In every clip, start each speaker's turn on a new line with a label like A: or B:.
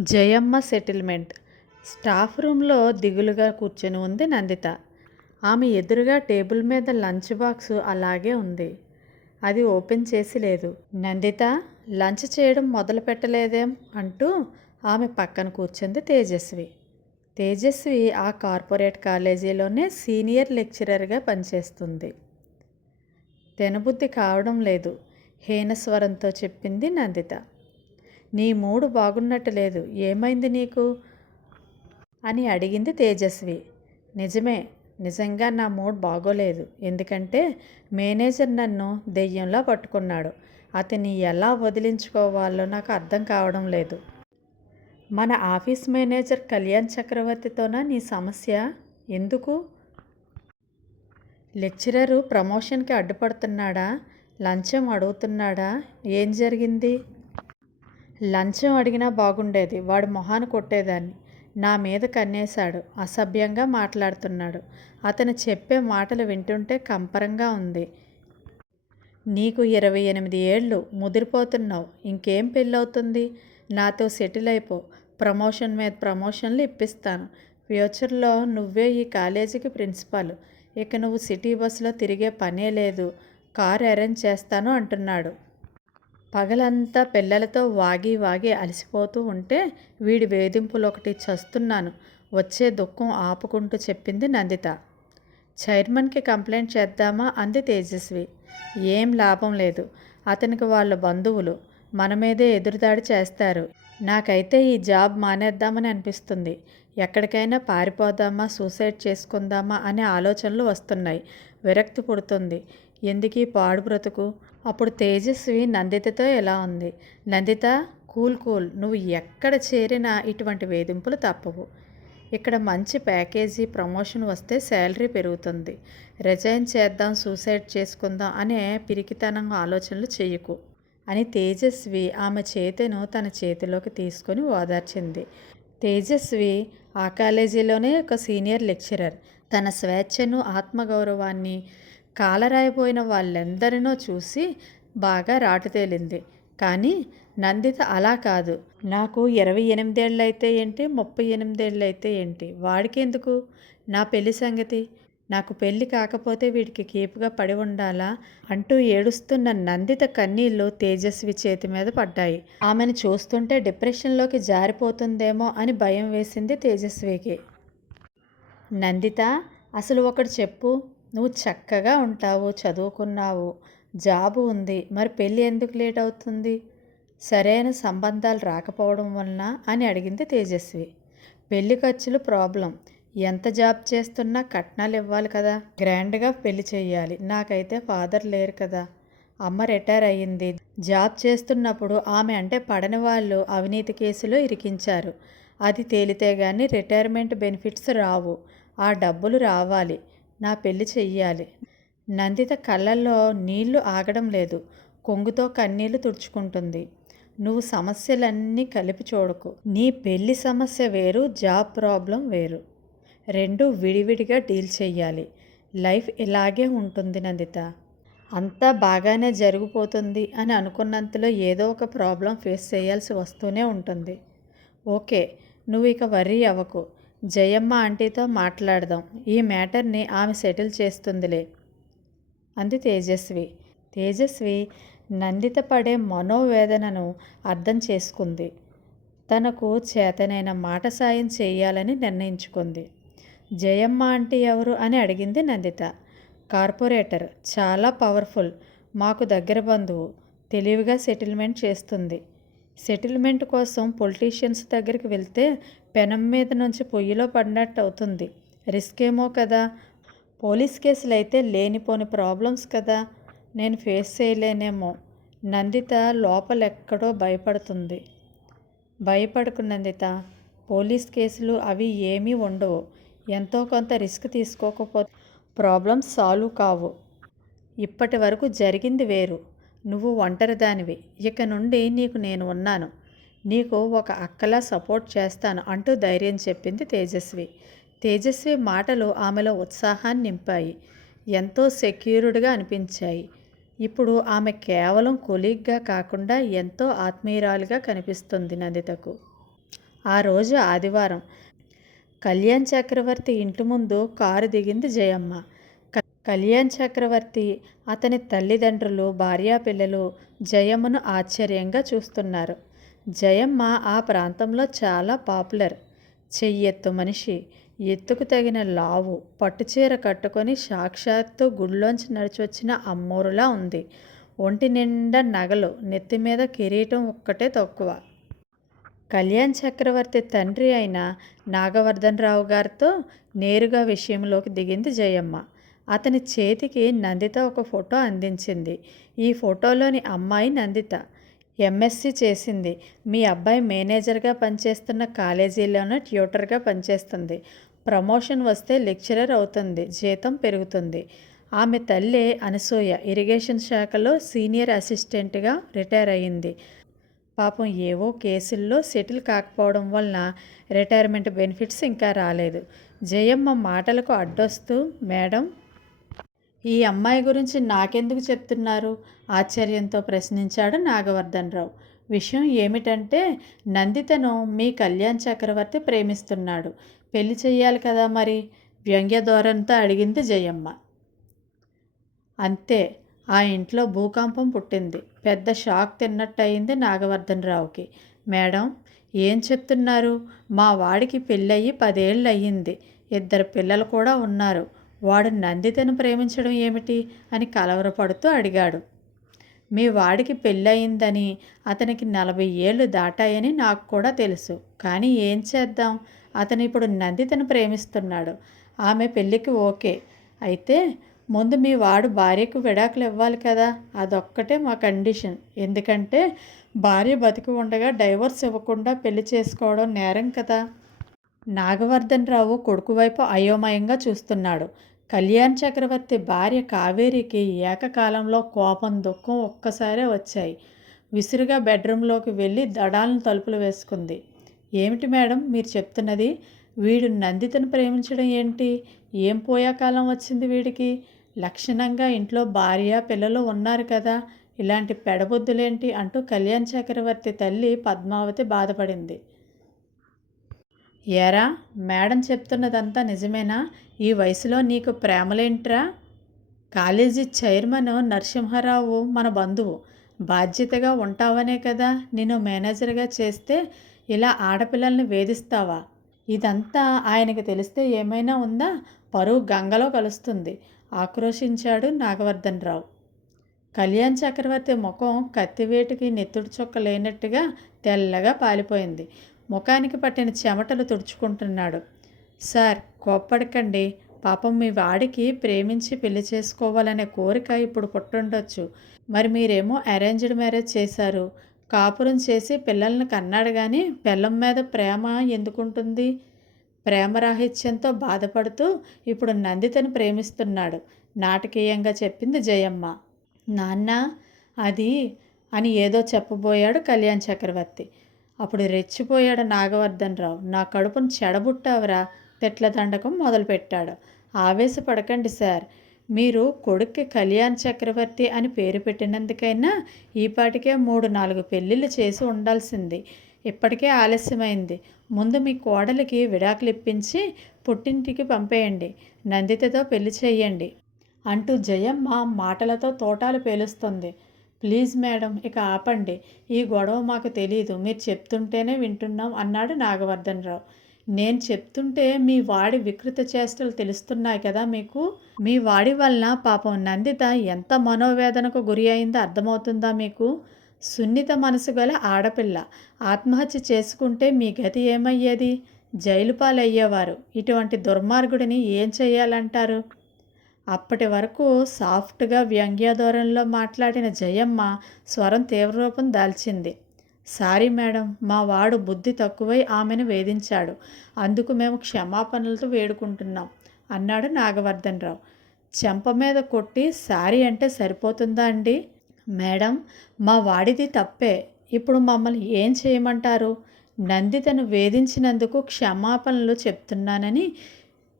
A: Jayamma settlement. Staff రూమ్లో దిగులుగా కూర్చొని ఉంది నందిత. ఆమె ఎదురుగా టేబుల్ మీద లంచ్ బాక్స్ అలాగే ఉంది. అది ఓపెన్ చేసి లేదు. నందిత లంచ్ చేయడం మొదలు పెట్టలేదేం? అంటూ ఆమె పక్కన కూర్చుంది తేజస్వి. తేజస్వి ఆ కార్పొరేట్ కాలేజీలోనే సీనియర్ లెక్చరర్గా పనిచేస్తుంది. తినబుద్ధి కావడం లేదు హీనస్వరంతో చెప్పింది నందిత. నీ మూడు బాగున్నట్టు లేదు. ఏమైంది నీకు? అని అడిగింది తేజస్వి. నిజమే నిజంగా నా మూడ్ బాగోలేదు. ఎందుకంటే మేనేజర్ నన్ను దెయ్యంలా పట్టుకున్నాడు. అతన్ని ఎలా వదిలించుకోవాలో నాకు అర్థం కావడం లేదు. మన ఆఫీస్ మేనేజర్ కళ్యాణ్ చక్రవర్తితోనా నీ సమస్య? ఎందుకు? లెక్చరరు ప్రమోషన్కి అడ్డుపడుతున్నాడా? లంచం అడుగుతున్నాడా? ఏం జరిగింది? లంచం అడిగినా బాగుండేది. వాడు మొహాన్ని కొట్టేదాన్ని. నా మీద కన్నేశాడు. అసభ్యంగా మాట్లాడుతున్నాడు. అతను చెప్పే మాటలు వింటుంటే కంపరంగా ఉంది. నీకు ఇరవై ఎనిమిది ఏళ్ళు. ముదిరిపోతున్నావు. ఇంకేం పెళ్ళవుతుంది? నాతో సెటిల్ అయిపో. ప్రమోషన్ మీద ప్రమోషన్లు ఇప్పిస్తాను. ఫ్యూచర్లో నువ్వే ఈ కాలేజీకి ప్రిన్సిపాల్. ఇక నువ్వు సిటీ బస్సులో తిరిగే పనే లేదు. కారు అరేంజ్ చేస్తాను అంటున్నాడు. పగలంతా పిల్లలతో వాగి వాగి అలసిపోతూ ఉంటే వీడి వేధింపులు ఒకటి చస్తున్నాను. వచ్చే దుఃఖం ఆపుకుంటూ చెప్పింది నందిత. చైర్మన్కి కంప్లైంట్ చేద్దామా? అంది తేజస్వి. ఏం లాభం లేదు. అతనికి వాళ్ళ బంధువులు. మన మీదే ఎదురుదాడి చేస్తారు. నాకైతే ఈ జాబ్ మానేద్దామని అనిపిస్తుంది. ఎక్కడికైనా పారిపోదామా? సూసైడ్ చేసుకుందామా? అనే ఆలోచనలు వస్తున్నాయి. విరక్తి పుడుతుంది. ఎందుకీ పాడు బ్రతుకు? అప్పుడు తేజస్వి నందితతో ఎలా ఉంది? నందిత కూల్ కూల్ నువ్వు ఎక్కడ చేరినా ఇటువంటి వేధింపులు తప్పవు. ఇక్కడ మంచి ప్యాకేజీ ప్రమోషన్ వస్తే శాలరీ పెరుగుతుంది. రిజైన్ చేద్దాం సూసైడ్ చేసుకుందాం అనే పిరికితనం ఆలోచనలు చేయకు అని తేజస్వి ఆమె చేతిను తన చేతిలోకి తీసుకొని ఓదార్చింది. తేజస్వి ఆ కాలేజీలోనే ఒక సీనియర్ లెక్చరర్. తన స్వేచ్ఛను ఆత్మగౌరవాన్ని కాలరాయిపోయిన వాళ్ళెందరినో చూసి బాగా రాటు తేలింది. కానీ నందిత అలా కాదు. నాకు ఇరవై ఎనిమిదేళ్ళు అయితే ఏంటి? ముప్పై ఎనిమిదేళ్ళు అయితే ఏంటి? వాడికి ఎందుకు నా పెళ్ళి సంగతి? నాకు పెళ్ళి కాకపోతే వీడికి కేపుగా పడి ఉండాలా? అంటూ ఏడుస్తున్న నందిత కన్నీళ్ళు తేజస్వి చేతి మీద పడ్డాయి. ఆమెను చూస్తుంటే డిప్రెషన్లోకి జారిపోతుందేమో అని భయం వేసింది తేజస్వికి. నందిత అసలు ఒకటి చెప్పు. నువ్వు చక్కగా ఉంటావు చదువుకున్నావు జాబు ఉంది మరి పెళ్ళి ఎందుకు లేట్ అవుతుంది? సరైన సంబంధాలు రాకపోవడం వలన అని అడిగింది తేజస్వి. పెళ్ళి ఖర్చులు ప్రాబ్లం. ఎంత జాబ్ చేస్తున్నా కట్నాలు ఇవ్వాలి కదా. గ్రాండ్గా పెళ్ళి చేయాలి. నాకైతే ఫాదర్ లేరు కదా. అమ్మ రిటైర్ అయ్యింది. జాబ్ చేస్తున్నప్పుడు ఆమె అంటే పడని వాళ్ళు అవినీతి కేసులో ఇరికించారు. అది తేలితే కానీ రిటైర్మెంట్ బెనిఫిట్స్ రావు. ఆ డబ్బులు రావాలి. నా పెళ్ళి చెయ్యాలి. నందిత కళ్ళల్లో నీళ్ళు ఆగడం లేదు. కొంగుతో కన్నీళ్ళు తుడుచుకుంటుంది. నువ్వు సమస్యలన్నీ కలిపి చూడకు. నీ పెళ్ళి సమస్య వేరు జాబ్ ప్రాబ్లం వేరు. రెండు విడివిడిగా డీల్ చెయ్యాలి. లైఫ్ ఇలాగే ఉంటుంది నందిత. అంతా బాగానే జరిగిపోతుంది అని అనుకున్నంతలో ఏదో ఒక ప్రాబ్లం ఫేస్ చేయాల్సి వస్తూనే ఉంటుంది. ఓకే నువ్వు ఇక వర్రీ అవ్వకు. జయమ్మ ఆంటీతో మాట్లాడదాం. ఈ మ్యాటర్ని ఆమె సెటిల్ చేస్తుందిలే. అంది తేజస్వి. తేజస్వి నందిత పడే మనోవేదనను అర్థం చేసుకుంది. తనకు చేతనైన మాట సాయం చేయాలని నిర్ణయించుకుంది. జయమ్మ ఆంటీ ఎవరు అని అడిగింది నందిత. కార్పొరేటర్. చాలా పవర్ఫుల్. మాకు దగ్గర బంధువు. తెలివిగా సెటిల్మెంట్ చేస్తుంది. సెటిల్మెంట్ కోసం పొలిటీషియన్స్ దగ్గరికి వెళ్తే పెనం మీద నుంచి పొయ్యిలో పడినట్టు అవుతుంది. రిస్క్ ఏమో కదా. పోలీస్ కేసులు అయితే లేనిపోని ప్రాబ్లమ్స్ కదా. నేను ఫేస్ చేయలేనేమో. నందిత లోపలెక్కడో భయపడుతుంది. భయపడకు నందిత పోలీస్ కేసులు అవి ఏమీ ఉండవు. ఎంతో కొంత రిస్క్ తీసుకోకపోతే ప్రాబ్లమ్స్ సాల్వ్ కావు. ఇప్పటి వరకు జరిగింది వేరు. నువ్వు ఒంటరిదానివి. ఇక నుండి నీకు నేను ఉన్నాను. నీకు ఒక అక్కలా సపోర్ట్ చేస్తాను అంటూ ధైర్యం చెప్పింది తేజస్వి. తేజస్వి మాటలు ఆమెలో ఉత్సాహాన్ని నింపాయి. ఎంతో సెక్యూర్డ్గా అనిపించాయి. ఇప్పుడు ఆమె కేవలం కొలీగ్గా కాకుండా ఎంతో ఆత్మీయురాలుగా కనిపిస్తుంది నందితకు. ఆ రోజు ఆదివారం. కళ్యాణ్ చక్రవర్తి ఇంటి ముందు కారు దిగింది జయమ్మ. కళ్యాణ్ చక్రవర్తి అతని తల్లిదండ్రులు భార్యాపిల్లలు జయమ్మను ఆశ్చర్యంగా చూస్తున్నారు. జయమ్మ ఆ ప్రాంతంలో చాలా పాపులర్. చెయ్యెత్తు మనిషి ఎత్తుకు తగిన లావు పట్టుచీర కట్టుకొని సాక్షాత్తు గుడిలోంచి నడిచి వచ్చిన అమ్మోరులా ఉంది. ఒంటి నిండా నగలు నెత్తి మీద కిరీటం ఒక్కటే తక్కువ. కళ్యాణ్ చక్రవర్తి తండ్రి అయిన నాగవర్ధన్ రావు గారితో నేరుగా విషయంలోకి దిగింది జయమ్మ. అతని చేతికి నందిత ఒక ఫోటో అందించింది. ఈ ఫోటోలోని అమ్మాయి నందిత. ఎంఎస్సి చేసింది. మీ అబ్బాయి మేనేజర్గా పనిచేస్తున్న కాలేజీలోనే ట్యూటర్గా పనిచేస్తుంది. ప్రమోషన్ వస్తే లెక్చరర్ అవుతుంది. జీతం పెరుగుతుంది. ఆమె తల్లి అనసూయ. ఇరిగేషన్ శాఖలో సీనియర్ అసిస్టెంట్గా రిటైర్ అయింది. పాపం ఏవో కేసుల్లో సెటిల్ కాకపోవడం వలన రిటైర్మెంట్ బెనిఫిట్స్ ఇంకా రాలేదు. జయమ్మ మాటలకు అడ్డొస్తూ మేడం ఈ అమ్మాయి గురించి నాకెందుకు చెప్తున్నారు? ఆశ్చర్యంతో ప్రశ్నించాడు నాగవర్ధన్ రావు విషయం ఏమిటంటే నందితను మీ కళ్యాణ్ చక్రవర్తి ప్రేమిస్తున్నాడు. పెళ్ళి చెయ్యాలి కదా మరి? వ్యంగ్య ధోరణితో అడిగింది జయమ్మ. అంతే ఆ ఇంట్లో భూకంపం పుట్టింది. పెద్ద షాక్ తిన్నట్టు అయింది నాగవర్ధన్ రావుకి మేడం ఏం చెప్తున్నారు? మా వాడికి పెళ్ళయి పదేళ్ళు అయ్యింది ఇద్దరు పిల్లలు కూడా ఉన్నారు. వాడు నందితను ప్రేమించడం ఏమిటి అని కలవరపడుతూ అడిగాడు. మీ వాడికి పెళ్ళయిందని అతనికి నలభై ఏళ్ళు దాటాయని నాకు కూడా తెలుసు. కానీ ఏం చేద్దాం? అతను ఇప్పుడు నందితను ప్రేమిస్తున్నాడు. ఆమె పెళ్ళికి ఓకే. అయితే ముందు మీ వాడు భార్యకు విడాకులు ఇవ్వాలి కదా? అదొక్కటే మా కండిషన్. ఎందుకంటే భార్య బతికి ఉండగా డైవర్స్ ఇవ్వకుండా పెళ్ళి చేసుకోవడం నేరం కదా? నాగవర్ధన్ రావు కొడుకు వైపు అయోమయంగా చూస్తున్నాడు. కళ్యాణ్ చక్రవర్తి భార్య కావేరికి ఏకకాలంలో కోపం దుఃఖం ఒక్కసారే వచ్చాయి. విసురుగా బెడ్రూమ్లోకి వెళ్ళి దడాలను తలుపులు వేసుకుంది. ఏమిటి మేడం మీరు చెప్తున్నది? వీడు నందితను ప్రేమించడం ఏంటి? ఏం పోయాకాలం వచ్చింది వీడికి? లక్షణంగా ఇంట్లో భార్య పిల్లలు ఉన్నారు కదా. ఇలాంటి పెడబొద్దులేంటి అంటూ కళ్యాణ్ చక్రవర్తి తల్లి పద్మావతి బాధపడింది. ఏరా మేడం చెప్తున్నదంతా నిజమేనా? ఈ వయసులో నీకు ప్రేమలేంట్రా? కాలేజీ చైర్మన్ నరసింహారావు మన బంధువు. బాధ్యతగా ఉంటావనే కదా నేను మేనేజర్గా చేస్తే ఇలా ఆడపిల్లల్ని వేధిస్తావా? ఇదంతా ఆయనకి తెలిస్తే ఏమైనా ఉందా? పరువు గంగలో కలుస్తుంది. ఆక్రోశించాడు నాగవర్ధన్ రావు కళ్యాణ్ చక్రవర్తి ముఖం కత్తివేటుకి నెత్తుడు చొక్క లేనట్టుగా తెల్లగా పాలిపోయింది. ముఖానికి పట్టిన చెమటలు తుడుచుకుంటున్నాడు. సార్ కోప్పడకండి. పాపం మీ వాడికి ప్రేమించి పెళ్ళి చేసుకోవాలనే కోరిక ఇప్పుడు పుట్టుండొచ్చు. మరి మీరేమో అరేంజ్డ్ మ్యారేజ్ చేశారు. కాపురం చేసి పిల్లల్ని కన్నాడు కానీ పిల్లం మీద ప్రేమ ఎందుకుంటుంది? ప్రేమరాహిత్యంతో బాధపడుతూ ఇప్పుడు నందితను ప్రేమిస్తున్నాడు. నాటకీయంగా చెప్పింది జయమ్మ. నాన్న అది అని ఏదో చెప్పబోయాడు కళ్యాణ్ చక్రవర్తి. అప్పుడు రెచ్చిపోయాడు నాగవర్ధన్ రావు నా కడుపును చెడబుట్టావరా తిట్ల దండకం మొదలుపెట్టాడు. ఆవేశపడకండి సార్. మీరు కొడుక్కి కళ్యాణ్ చక్రవర్తి అని పేరు పెట్టినందుకైనా ఈపాటికే మూడు నాలుగు పెళ్ళిళ్ళు చేసి ఉండాల్సింది. ఇప్పటికే ఆలస్యమైంది. ముందు మీ కోడలికి విడాకులు ఇప్పించి పుట్టింటికి పంపేయండి. నందితతో పెళ్ళి చేయండి. అంటూ జయమ్మ మాటలతో తోటాలు పేలుస్తుంది. ప్లీజ్ మేడం ఇక ఆపండి. ఈ గొడవ మాకు తెలియదు మీరు చెప్తుంటేనే వింటున్నాం అన్నాడు నాగవర్ధన్ రావు నేను చెప్తుంటే మీ వాడి వికృత చేష్టలు తెలుస్తున్నాయి కదా మీకు? మీ వాడి వలన పాపం నందిత ఎంత మనోవేదనకు గురి అయిందో అర్థమవుతుందా మీకు? సున్నిత మనసు గల ఆడపిల్ల. ఆత్మహత్య చేసుకుంటే మీ గతి ఏమయ్యేది? జైలు పాలయ్యేవారు ఇటువంటి దుర్మార్గుడిని ఏం చేయాలంటారు? అప్పటి వరకు సాఫ్ట్గా వ్యంగ్యాధోరణిలో మాట్లాడిన జయమ్మ స్వరం తీవ్రరూపం దాల్చింది. సారీ మేడం మా వాడు బుద్ధి తక్కువై ఆమెను వేధించాడు. అందుకు మేము క్షమాపణలతో వేడుకుంటున్నాం అన్నాడు నాగవర్ధన్ రావు. చెంప మీద కొట్టి సారీ అంటే సరిపోతుందా అండి? మేడం మా వాడిది తప్పే. ఇప్పుడు మమ్మల్ని ఏం చేయమంటారు? నందితను వేధించినందుకు క్షమాపణలు చెప్తున్నానని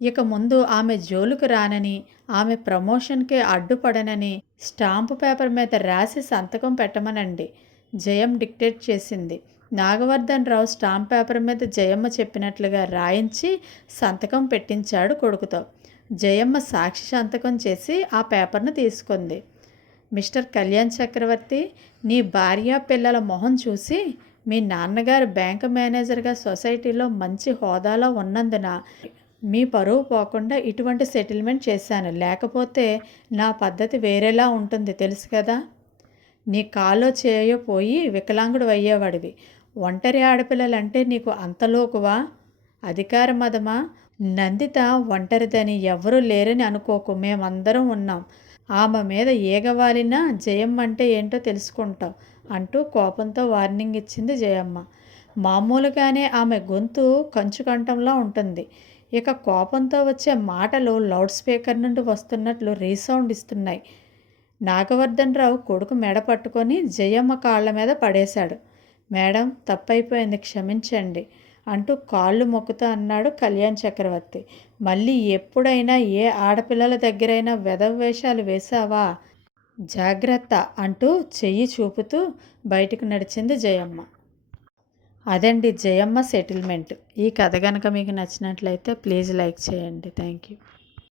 A: ఇక ముందు ఆమె జోలుకు రానని ఆమె ప్రమోషన్కే అడ్డుపడనని స్టాంపు పేపర్ మీద రాసి సంతకం పెట్టమనండి. జయం డిక్టేట్ చేసింది. నాగవర్ధన్ రావు స్టాంప్ పేపర్ మీద జయమ్మ చెప్పినట్లుగా రాయించి సంతకం పెట్టించాడు కొడుకుతో. జయమ్మ సాక్షి సంతకం చేసి ఆ పేపర్ను తీసుకుంది. మిస్టర్ కళ్యాణ్ చక్రవర్తి నీ భార్య పిల్లల మొహం చూసి మీ నాన్నగారు బ్యాంకు మేనేజర్గా సొసైటీలో మంచి హోదాలో ఉన్నందున మీ పరువు పోకుండా ఇటువంటి సెటిల్మెంట్ చేశాను. లేకపోతే నా పద్ధతి వేరేలా ఉంటుంది తెలుసు కదా? నీ కాలో చేయో పోయి వికలాంగుడు అయ్యేవాడివి. ఒంటరి ఆడపిల్లలంటే నీకు అంతలోకువా అధికార మదమా నందిత ఒంటరిదని ఎవరూ లేరని అనుకోకు. మేమందరం ఉన్నాం. ఆమె మీద ఏగవాలినా జయమ్మ అంటే ఏంటో తెలుసుకుంటాం అంటూ కోపంతో వార్నింగ్ ఇచ్చింది జయమ్మ. మామూలుగానే ఆమె గొంతు కంచుకంఠంలా ఉంటుంది. ఇక కోపంతో వచ్చే మాటలు లౌడ్ స్పీకర్ నుండి వస్తున్నట్లు రీసౌండ్ ఇస్తున్నాయి. నాగవర్ధన్ రావు కొడుకు మెడ పట్టుకొని జయమ్మ కాళ్ళ మీద పడేశాడు. మేడం తప్పైపోయింది క్షమించండి అంటూ కాళ్ళు మొక్కుతూ అన్నాడు కళ్యాణ్ చక్రవర్తి. మళ్ళీ ఎప్పుడైనా ఏ ఆడపిల్లల దగ్గరైనా వెధవేషాలు వేశావా? జాగ్రత్త అంటూ చెయ్యి చూపుతూ బయటకు నడిచింది జయమ్మ. అదండి జయమ్మ సెటిల్మెంట్. ఈ కథ కనుక మీకు నచ్చినట్లయితే ప్లీజ్ లైక్ చేయండి. Thank you